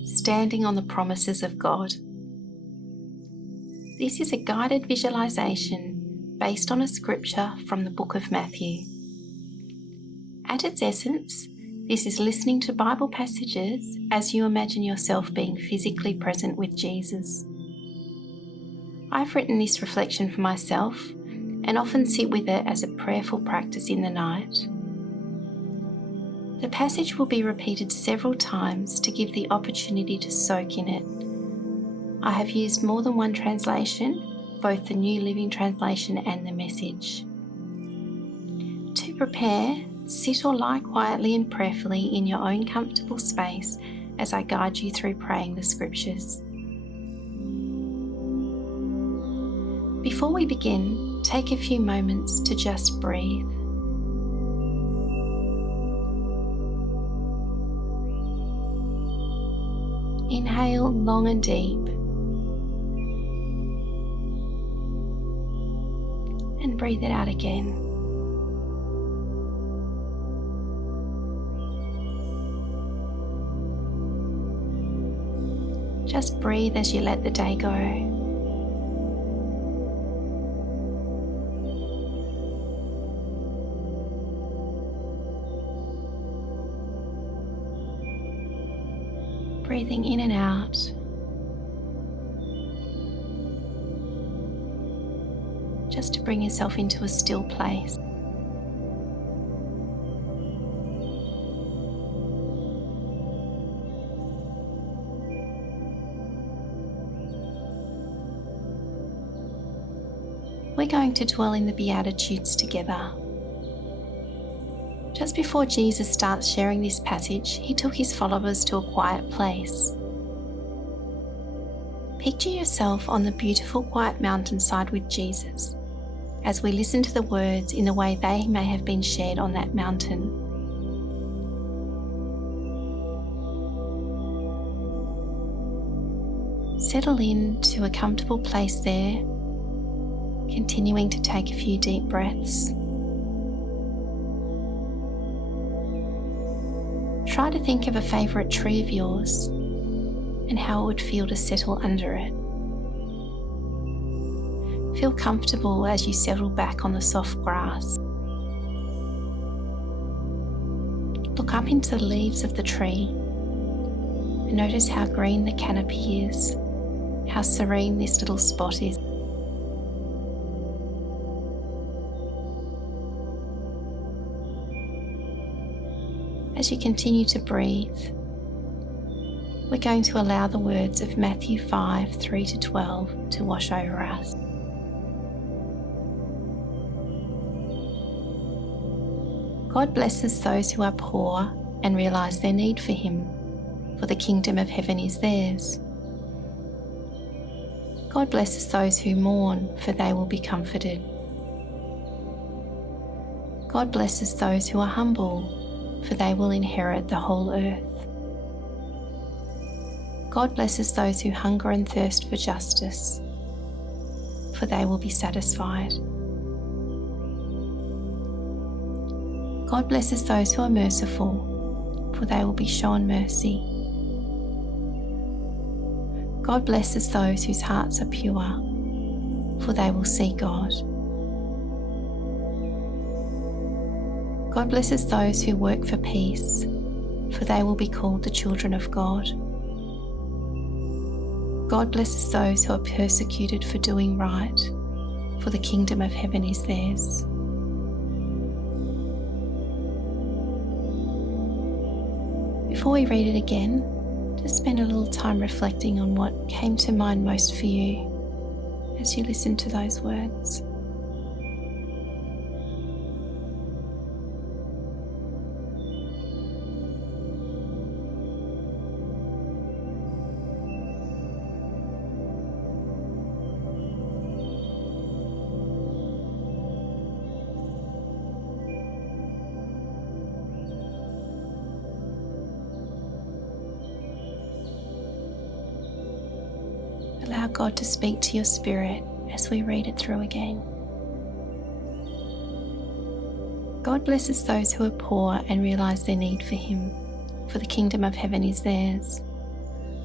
standing on the promises of God. This is a guided visualization based on a scripture from the book of Matthew. At its essence, this is listening to Bible passages as you imagine yourself being physically present with Jesus. I've written this reflection for myself and often sit with it as a prayerful practice in the night. The passage will be repeated several times to give the opportunity to soak in it. I have used more than one translation, both the New Living Translation and the Message. To prepare, sit or lie quietly and prayerfully in your own comfortable space as I guide you through praying the scriptures. Before we begin, take a few moments to just breathe. Inhale long and deep, and breathe it out again. Just breathe as you let the day go. Breathing in and out. Just to bring yourself into a still place. We're going to dwell in the Beatitudes together. Just before Jesus starts sharing this passage, he took his followers to a quiet place. Picture yourself on the beautiful quiet mountainside with Jesus, as we listen to the words in the way they may have been shared on that mountain. Settle in to a comfortable place there, continuing to take a few deep breaths. Try to think of a favourite tree of yours and how it would feel to settle under it. Feel comfortable as you settle back on the soft grass. Look up into the leaves of the tree and notice how green the canopy is, how serene this little spot is. As you continue to breathe, we're going to allow the words of Matthew 5, 3-12 to wash over us. God blesses those who are poor and realise their need for Him, for the kingdom of heaven is theirs. God blesses those who mourn, for they will be comforted. God blesses those who are humble, for they will inherit the whole earth. God blesses those who hunger and thirst for justice, for they will be satisfied. God blesses those who are merciful, for they will be shown mercy. God blesses those whose hearts are pure, for they will see God. God blesses those who work for peace, for they will be called the children of God. God blesses those who are persecuted for doing right, for the kingdom of heaven is theirs. Before we read it again, just spend a little time reflecting on what came to mind most for you as you listen to those words. Allow God to speak to your spirit as we read it through again. God blesses those who are poor and realise their need for Him, for the kingdom of heaven is theirs.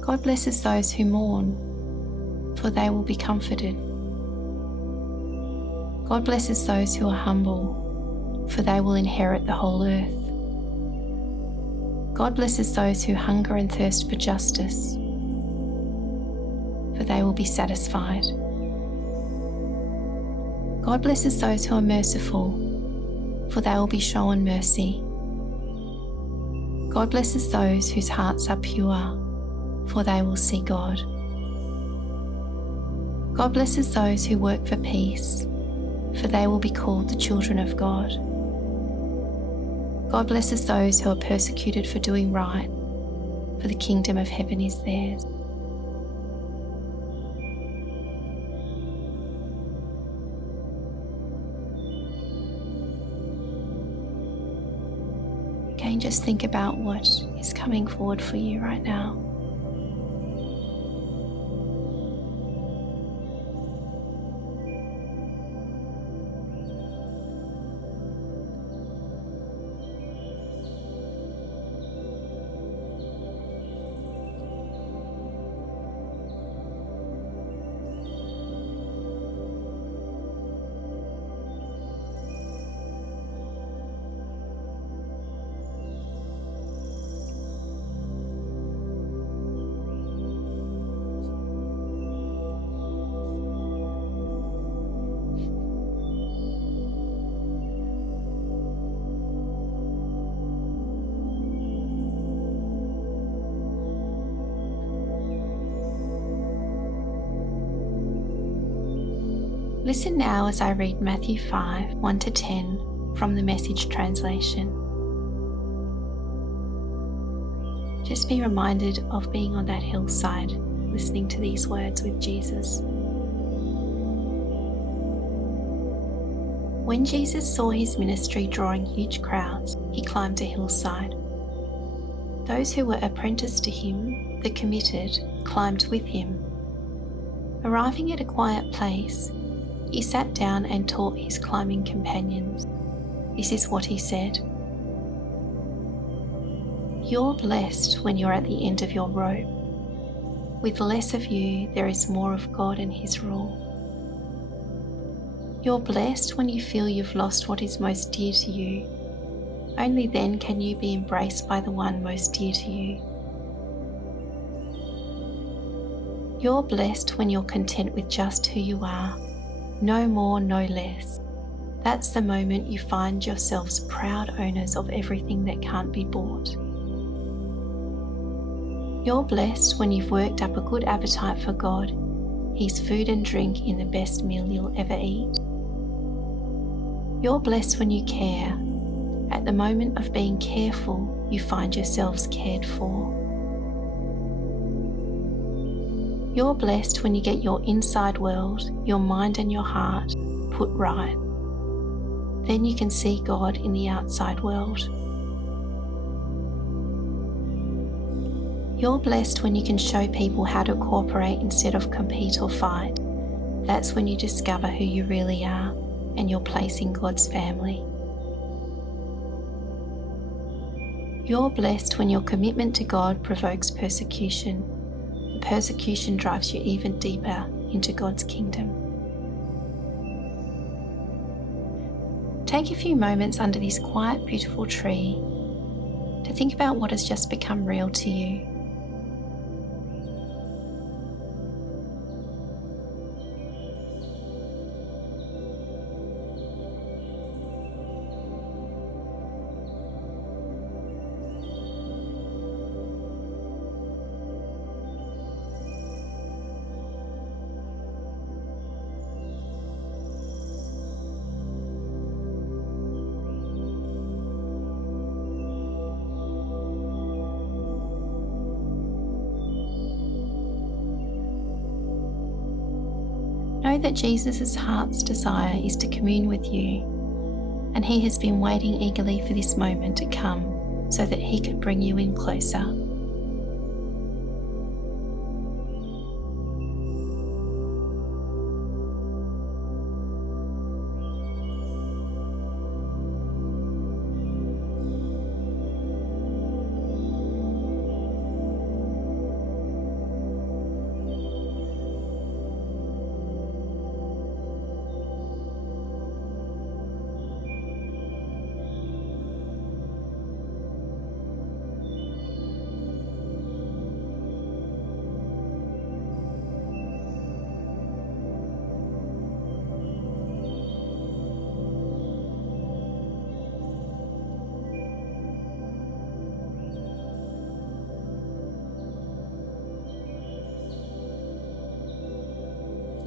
God blesses those who mourn, for they will be comforted. God blesses those who are humble, for they will inherit the whole earth. God blesses those who hunger and thirst for justice, for they will be satisfied. God blesses those who are merciful, for they will be shown mercy. God blesses those whose hearts are pure, for they will see God. God blesses those who work for peace, for they will be called the children of God. God blesses those who are persecuted for doing right, for the kingdom of heaven is theirs. Again, just think about what is coming forward for you right now. Listen now as I read Matthew 5, 1-10 from the Message translation. Just be reminded of being on that hillside, listening to these words with Jesus. When Jesus saw his ministry drawing huge crowds, he climbed a hillside. Those who were apprenticed to him, the committed, climbed with him. Arriving at a quiet place, he sat down and taught his climbing companions. This is what he said: "You're blessed when you're at the end of your rope. With less of you, there is more of God and his rule. You're blessed when you feel you've lost what is most dear to you. Only then can you be embraced by the one most dear to you. You're blessed when you're content with just who you are, no more, no less. That's the moment you find yourselves proud owners of everything that can't be bought. You're blessed when you've worked up a good appetite for God, his food and drink in the best meal you'll ever eat. You're blessed when you care. At the moment of being careful, you find yourselves cared for. You're blessed when you get your inside world, your mind and your heart, put right. Then you can see God in the outside world. You're blessed when you can show people how to cooperate instead of compete or fight. That's when you discover who you really are and your place in God's family. You're blessed when your commitment to God provokes persecution. The persecution drives you even deeper into God's kingdom. Take a few moments under this quiet, beautiful tree to think about what has just become real to you. Know that Jesus' heart's desire is to commune with you, and he has been waiting eagerly for this moment to come so that he could bring you in closer.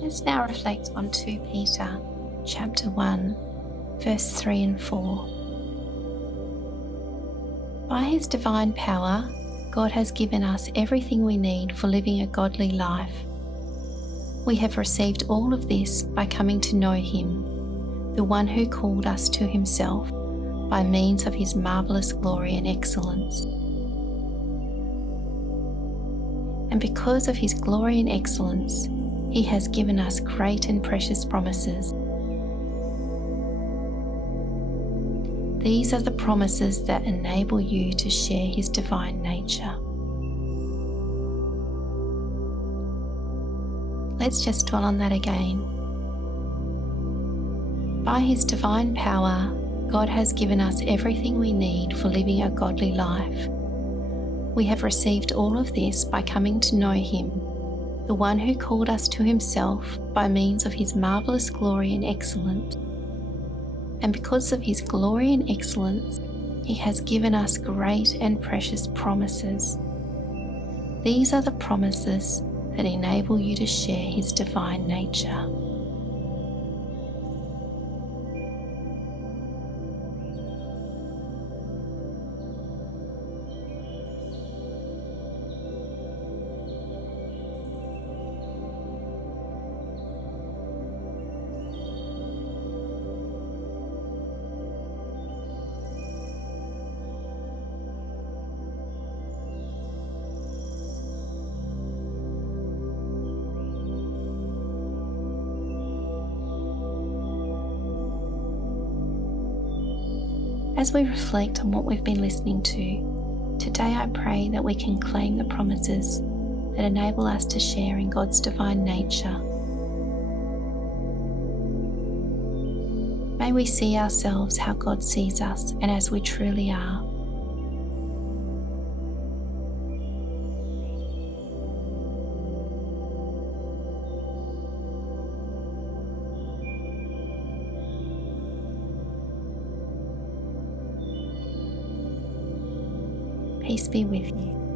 Let's now reflect on 2 Peter chapter 1, verse 3 and 4. By His divine power, God has given us everything we need for living a godly life. We have received all of this by coming to know Him, the one who called us to Himself by means of His marvelous glory and excellence. And because of His glory and excellence, He has given us great and precious promises. These are the promises that enable you to share His divine nature. Let's just dwell on that again. By His divine power, God has given us everything we need for living a godly life. We have received all of this by coming to know Him, the one who called us to Himself by means of His marvelous glory and excellence. And because of His glory and excellence, He has given us great and precious promises. These are the promises that enable you to share His divine nature. As we reflect on what we've been listening to, today I pray that we can claim the promises that enable us to share in God's divine nature. May we see ourselves how God sees us and as we truly are. Peace be with you.